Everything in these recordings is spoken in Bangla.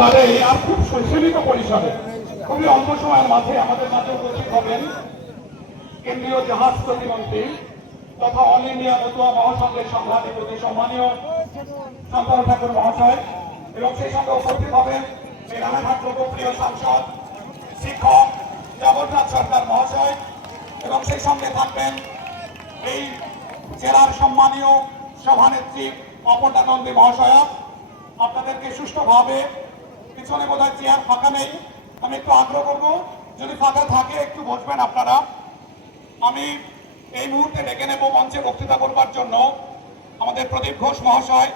বাদেই আর খুব সীমিত পরিসরে খুবই অল্প সময়ের মাঝে আমাদের মাঝে উপস্থিত হবেন কেন্দ্রীয় জাহাজ প্রতিমন্ত্রী তথা অল ইন্ডিয়া মতুয়া মহাসংঘের সভাধিপতি সম্মানীয় শান্তনু ঠাকুর মহাশয় এবং সেই সঙ্গে উপস্থিত হবেন এই রানাঘাট লোকপ্রিয় সাংসদ শিক্ষক জগন্নাথ সরকার মহাশয় এবং সেই সঙ্গে থাকবেন এই জেলার সম্মানীয় সভানেত্রী অপর্ণা নন্দী মহাশয়া। আপনাদেরকে সুষ্ঠুভাবে পিছনে বোধহয় চেয়ার ফাঁকা নেই, আমি একটু আগ্রহ করবো যদি ফাঁকা থাকে একটু বসবেন আপনারা। আমি এই মুহূর্তে ডেকে নেব মঞ্চে বক্তৃতা করবার জন্য আমাদের প্রদীপ ঘোষ মহাশয়।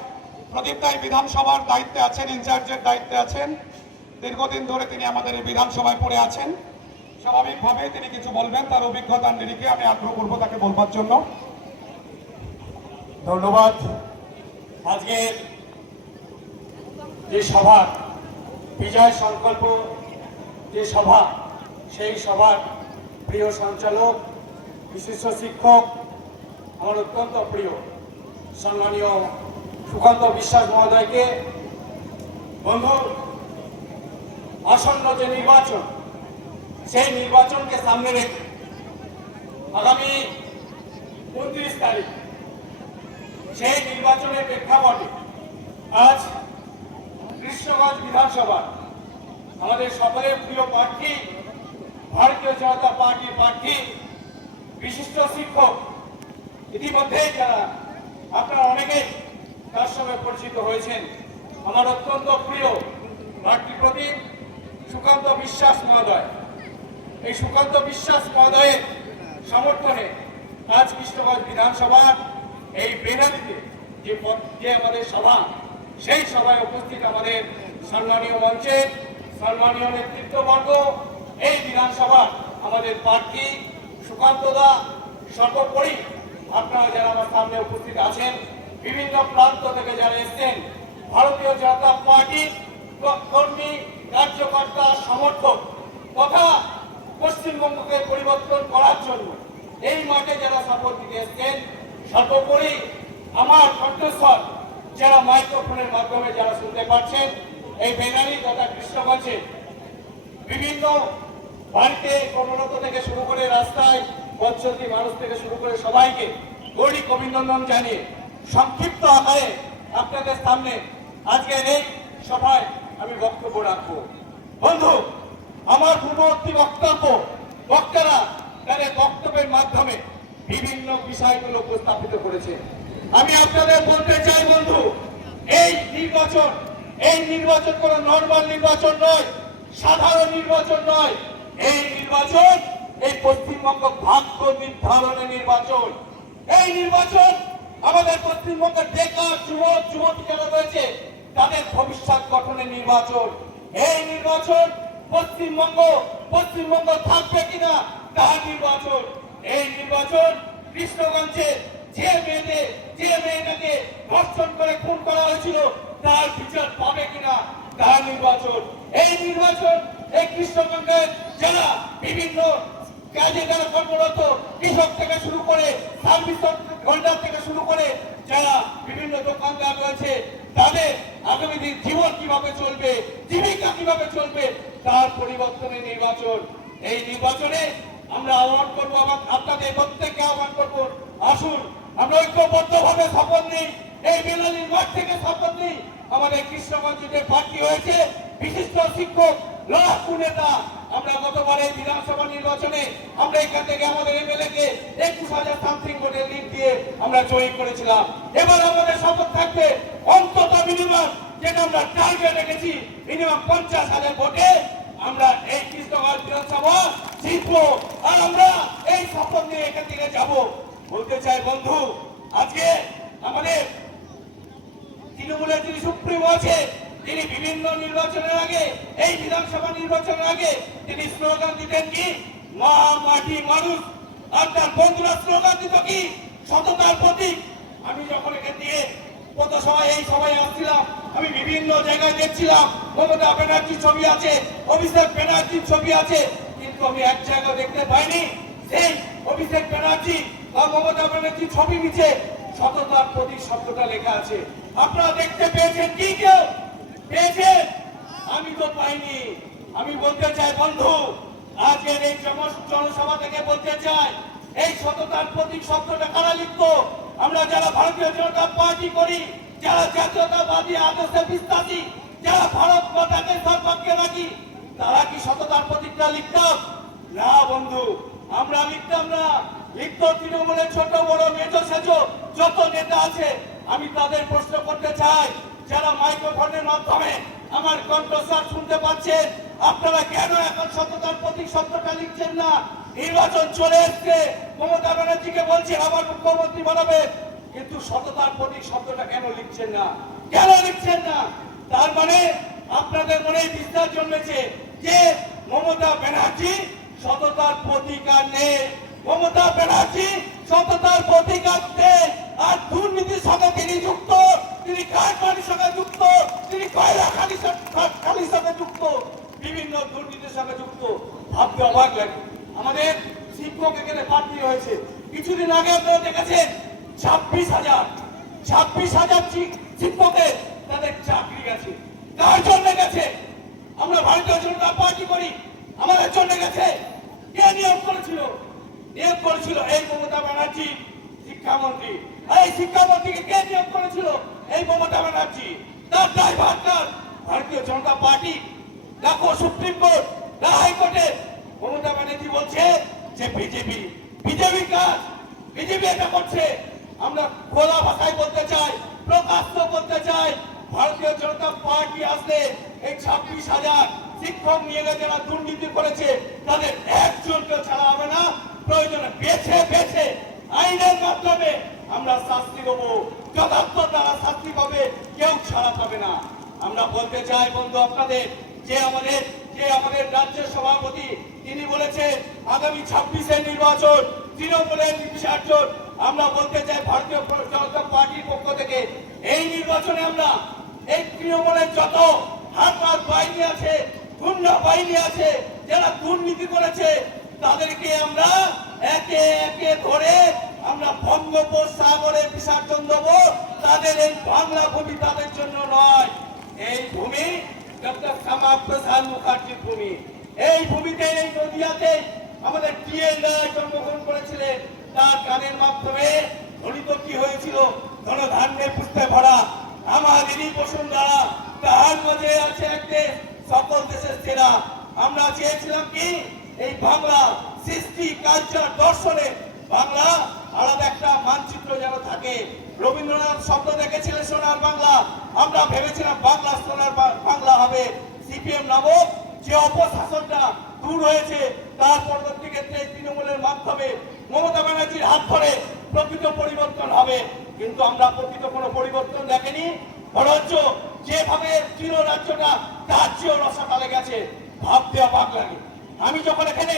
প্রদীপ দাই বিধানসভার দায়িত্বে আছেন, ইনচার্জের দায়িত্বে আছেন, দীর্ঘদিন ধরে তিনি আমাদের এই বিধানসভায় পড়ে আছেন। স্বাভাবিকভাবে তিনি কিছু বলবেন, তার অভিজ্ঞতার নিরিখে আমি আগ্রহ করবো তাকে বলবার জন্য। ধন্যবাদ। আজকের যে সভা বিজয় সংকল্প যে সভা, সেই সভার প্রিয় সঞ্চালক বিশিষ্ট শিক্ষক আমার অত্যন্ত প্রিয় সম্মানীয় সুকান্ত বিশ্বাস মহোদয়কে, বন্ধু আসন্ন যে নির্বাচন, সেই নির্বাচনকে সামনে রেখে আগামী 29 তারিখ সেই নির্বাচনের প্রেক্ষাপটে আজ কৃষ্ণগঞ্জ বিধানসভা আমাদের সকলের প্রিয় প্রার্থী ভারতীয় জনতা পার্টির প্রার্থী বিশিষ্ট শিক্ষক, ইতিমধ্যে যারা আপনারা অনেকেই তার সঙ্গে পরিচিত হয়েছেন, আমার অত্যন্ত প্রিয় প্রার্থী প্রতীক সুকান্ত বিশ্বাস মহোদয়। এই সুকান্ত বিশ্বাস মহোদয়ের সমর্থনে আজ কৃষ্ণগঞ্জ বিধানসভার এই বেনালিতে যে আমাদের সভা, সেই সভায় উপস্থিত আমাদের সম্মানীয় মঞ্চে সম্মানীয় নেতৃত্ববর্গ, এই বিধানসভা আমাদের প্রার্থী সুকান্ত দা, সর্বোপরি আপনারা যারা আমার সামনে উপস্থিত আছেন, বিভিন্ন প্রান্ত থেকে যারা এসেছেন, ভারতীয় জনতা পার্টির কর্মী কার্যকর্তা সমর্থক তথা পশ্চিমবঙ্গকে পরিবর্তন করার জন্য এই মাঠে যারা শপথ দিতে এসেছেন, সর্বোপরি আমার কণ্ঠস্বর যারা মাইক্রোফোনের মাধ্যমে যারা শুনতে পাচ্ছেন, এই বেনালি তথা কৃষ্ণগঞ্জে বিভিন্ন বাড়িতে কর্মরত থেকে শুরু করে রাস্তায় পথচলতি মানুষ থেকে শুরু করে সবাইকে গৌরী অভিনন্দন জানিয়ে সংক্ষিপ্ত আকারে আপনাদের সামনে আজকের এই সভায় আমি বক্তব্য রাখবো। বন্ধু, আমার পূর্ববর্তী বক্তারা তাদের বক্তব্যের মাধ্যমে বিভিন্ন বিষয়গুলো উপস্থাপিত করেছে। আমি আপনাদের বলতে চাই বন্ধু, এই নির্বাচন কোন নরমাল নির্বাচন নয়, সাধারণ নির্বাচন নয়। এই নির্বাচন এই পশ্চিমবঙ্গ ভাগ্য নির্ধারণের নির্বাচন। এই নির্বাচন আমাদের পশ্চিমবঙ্গের বেকার যুবক যুবতী যারা রয়েছে তাদের ভবিষ্যৎ গঠনের নির্বাচন। এই নির্বাচন পশ্চিমবঙ্গ থাকবে কিনা তার নির্বাচন। এই নির্বাচন কৃষ্ণগঞ্জে যে মেয়েটাকে ধর্ষণ করে খুন করা হয়েছিল তার বিচার পাবে কিনা তার নির্বাচন। এই নির্বাচন এই কৃষ্ণগঞ্জের যারা বিভিন্ন কাজে যারা কর্মরত, কৃষক থেকে শুরু করে সার্ভিস হোল্ডার থেকে শুরু করে যারা বিভিন্ন দোকানদার রয়েছে, তাদের আগামী দিন জীবন কিভাবে চলবে, জীবিকা কিভাবে চলবে, তার পরিবর্তনের নির্বাচন। এই নির্বাচনে আমরা আহ্বান করবো, আপনাদের প্রত্যেককে আহ্বান করবো, আসুন আমরা ঐক্যবদ্ধভাবে শপথ নিই, এই বেনালির মাঠ থেকে শপথ নিই। আমাদের কৃষ্ণগঞ্জে যে প্রার্থী হয়েছে বিশিষ্ট শিক্ষক, লড়াকু নেতা, আমরা গতবার এই বিধানসভা নির্বাচনে আমরা এখান থেকে আমাদের এমএলএ কে 21,000 সামথিং ভোটের লিড দিয়ে আমরা জয়ী করেছিলাম। এবার আমাদের শপথ থাকবে অন্তত মিনিমাম, যেটা আমরা টার্গেট রেখেছি, মিনিমাম 50,000 ভোটে আমরা এই কৃষ্ণগঞ্জ বিধানসভা জিতবো। আর আমরা এই শপথ নিয়ে এখান থেকে যাবো। বলতে চাই বন্ধু, আজকে আমাদের তৃণমূলের যিনি সুপ্রিমো আছে, তিনি বিভিন্ন নির্বাচনের আগে, এই বিধানসভা নির্বাচনের আগে তিনি স্লোগান দিতেন কি, মা মাটি মানুষ। আর তার বন্ধুরা স্লোগান দিত কি, সততার প্রতীক। আমি যখন এখান দিয়ে কত সময় এই সবাই আসছিলাম, আমি বিভিন্ন জায়গায় দেখছিলাম মমতা ব্যানার্জির ছবি আছে, অভিষেক ব্যানার্জির ছবি আছে, কিন্তু আমি এক জায়গায় দেখতে পাইনি সেই অভিষেক ব্যানার্জি বা মমতা ব্যানার্জির ছবি নিচে সততার প্রতীক শব্দটা লেখা আছে। আপনারা দেখতে পেয়েছেন কি? কেউ পেয়েছেন? হয়নি। আমি বলতে চাই বন্ধু, আজকের এই জনসভা থেকে বলতে চাই, এই সততার প্রতীক শব্দটা কারা লিখতো? আমরা যারা ভারতীয় জনতা পার্টি করি, যারা জাতীয়তাবাদী আদর্শে বিশ্বাসী, যারা ভারত মাতাকে সর্বাগ্যে রাখি, তারা কি সততার প্রতীকটা লিখতাম? না বন্ধু, আমরা লিখতাম না। লিখত তৃণমূলের ছোট বড় মেজো সেজো যত নেতা আছে। আমি তাদের প্রশ্ন করতে চাই, যারা মাইক্রোফোনের মাধ্যমে আমার কণ্ঠস্বর শুনতে পাচ্ছেন, আপনারা কেন এখন সততার প্রতীক শব্দটা লিখছেন না? নির্বাচন চলে এসছে, মমতা ব্যানার্জিকে বলছে আবার মুখ্যমন্ত্রী বানাবে, কিন্তু সততার প্রতীক শব্দটা কেন লিখছেন না? কেন লিখছেন না? তার মানে আপনাদের মনে বিশ্বাস জন্মেছে যে মমতা ব্যানার্জি সততার প্রতীক আর নেই। মমতা ব্যানার্জি সততার প্রতীক আর নেই, আর দুর্নীতির সঙ্গে তিনি যুক্ত, তিনি কারবারির সঙ্গে যুক্ত, তিনি কয়লা খালির সঙ্গে যুক্ত, বিভিন্ন দুর্নীতির সঙ্গে যুক্ত। ভাবতে অবাক লাগে। আমাদের শিক্ষক এখানে প্রার্থী হয়েছে, কিছুদিন আগে আপনারা দেখেছেন 26,000 শিক্ষকের তাদের চাকরি গেছে। কার জন্য গেছে? আমরা ভারতীয় জনতা পার্টি করি, আমাদের জন্য গেছে। কে নিয়োগ করেছিল? নিয়োগ করেছিল এই মমতা ব্যানার্জি শিক্ষামন্ত্রী। এই শিক্ষামন্ত্রীকে কে নিয়োগ করেছিল? এই মমতা ব্যানার্জি। তার ড্রাইভার ভারতীয় জনতা পার্টি। দেখো সুপ্রিম কোর্ট, হাইকোর্টে মমতা ব্যানার্জি বলছে যে বিজেপি কাজ, বিজেপি এটা করছে। আমরা খোলা ভাষায় বলতে চাই, প্রকাশ্য বলতে চাই, ভারতীয় জনতা পার্টি আসলে এই 26,000 শিক্ষক নিয়ে যারা দুর্নীতি করেছে তাদের একজনকে ছাড়া হবে না। প্রয়োজনে বেছে বেছে আইনের মাধ্যমে আমরা শাস্তি দেবো, যথার্থ তারা শাস্তি পাবে, কেউ ছাড়া পাবে না। আমরা বলতে চাই বন্ধু আপনাদের, যে আমাদের রাজ্যের সভাপতি তিনি বলেছেন আগামী 26-এর নির্বাচন তৃণমূলের বিসর্জন। আমরা বলতে চাই ভারতীয় জনতা পার্টির পক্ষ থেকে এই নির্বাচনে আমরা এই তৃণমূলের যত হারমার বাহিনী আছে, গুন্ড বাহিনী আছে, যারা দুর্নীতি করেছে, তাদেরকে আমরা একে একে ধরে আমরা বঙ্গোপসাগরে বিসর্জন দেবো। তাদের এই বাংলা ভূমি তাদের জন্য নয়, এই ভূমি ডক্টর শ্যামা প্রসাদ মুখার্জির ভূমি। এই ভূমিতে, এই নদিয়াতে আমাদের টিএন রায় জন্মগ্রহণ করেছিলেন। তার গানের মাধ্যমে ধ্বনিত কি হয়েছিল? ধনধান্যে পুষ্পে ভরা আমাদেরই বসুন্ধরা, তার মধ্যে আছে এক দেশ সকল দেশের সেরা। আমরা চেয়েছিলাম কি এই বাংলা সৃষ্টি, কালচার, দর্শনে বাংলা আলাদা একটা মানচিত্র যেন থাকে। রবীন্দ্রনাথ শব্দ দেখেছিলেন সোনার বাংলা, আমরা ভেবেছিলাম বাংলা সোনার বাংলা হবে। সিপিএম নামক যে অপশাসনটা দূর হয়েছে, তার পরবর্তী ক্ষেত্রে তৃণমূলের মাধ্যমে মমতা ব্যানার্জির হাত ধরে প্রকৃত পরিবর্তন হবে। কিন্তু আমরা প্রকৃত কোনো পরিবর্তন দেখেনি, বরঞ্চ যেভাবে চির রাজ্যটা তার চেয়েও রসাতালে গেছে। ভাবতে অবাক লাগে। আমি যখন এখানে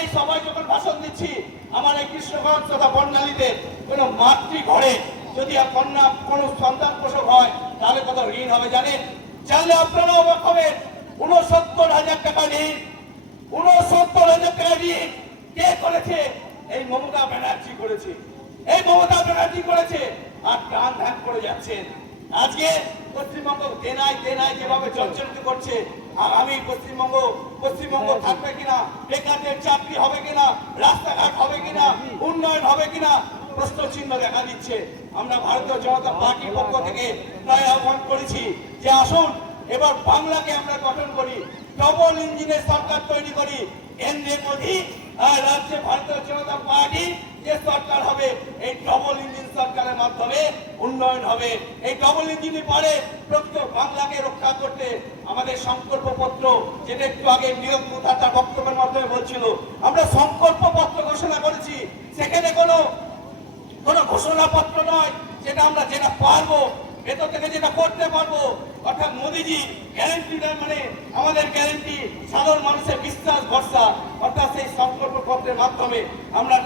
এই সবাই যখন ভাষণ দিচ্ছি, আমার এই কৃষ্ণগঞ্জ তথা বর্ণালীতে কোনো মাতৃ ঘরে যদি কন্যা কোনো সন্তান প্রসব হয়, তাহলে কত ঋণ হবে জানেন? জানলে আপনারা অবাক হবেন। 69,000 টাকা ঋণ, 69,000 টাকা ঋণ কে করেছে? এই মমতা ব্যানার্জি করেছে, এই মমতা ব্যানার্জি করেছে। আর টান ধ্যান করে যাচ্ছেন। আজকে পশ্চিমবঙ্গ দেনায় যেভাবে জর্জরিত করছে, আগামী পশ্চিমবঙ্গ থাকবে কিনা, বেকারদের চাকরি হবে কিনা, রাস্তাঘাট হবে কিনা, উন্নয়ন হবে কিনা, প্রশ্ন চিহ্ন দেখা দিচ্ছে। আমরা ভারতীয় জনতা পার্টির পক্ষ থেকে তাই আহ্বান করেছি যে আসুন এবার বাংলাকে আমরা গঠন করি, ডবল ইঞ্জিনের সরকার তৈরি করি। কেন্দ্রে মোদী আর রাজ্যে ভারতীয় জনতা পার্টি যে সরকার হবে, এই ডবল ইঞ্জিন সরকারের মাধ্যমে উন্নয়ন হবে। এই ডবল ইঞ্জিনই পারে প্রকৃত বাংলাকে রক্ষা করতে। আমাদের সংকল্প পত্র, যেটা একটু আগে নিয়োগ মুথা তার বক্তব্যের মাধ্যমে বলছিল, আমরা সংকল্প পত্র ঘোষণা করেছি। সেখানে কোনো ঘোষণাপত্র নয়, যেটা পারবো ভেতর থেকে যেটা করতে পারবো। অর্থাৎ মোদীজি গ্যারেন্টি দেন, মানে আমাদের গ্যারেন্টি, সাধারণ মানুষের বিশ্বাস ভরসা। অর্থাৎ সেই সংকল্প পত্রের মাধ্যমে আমরা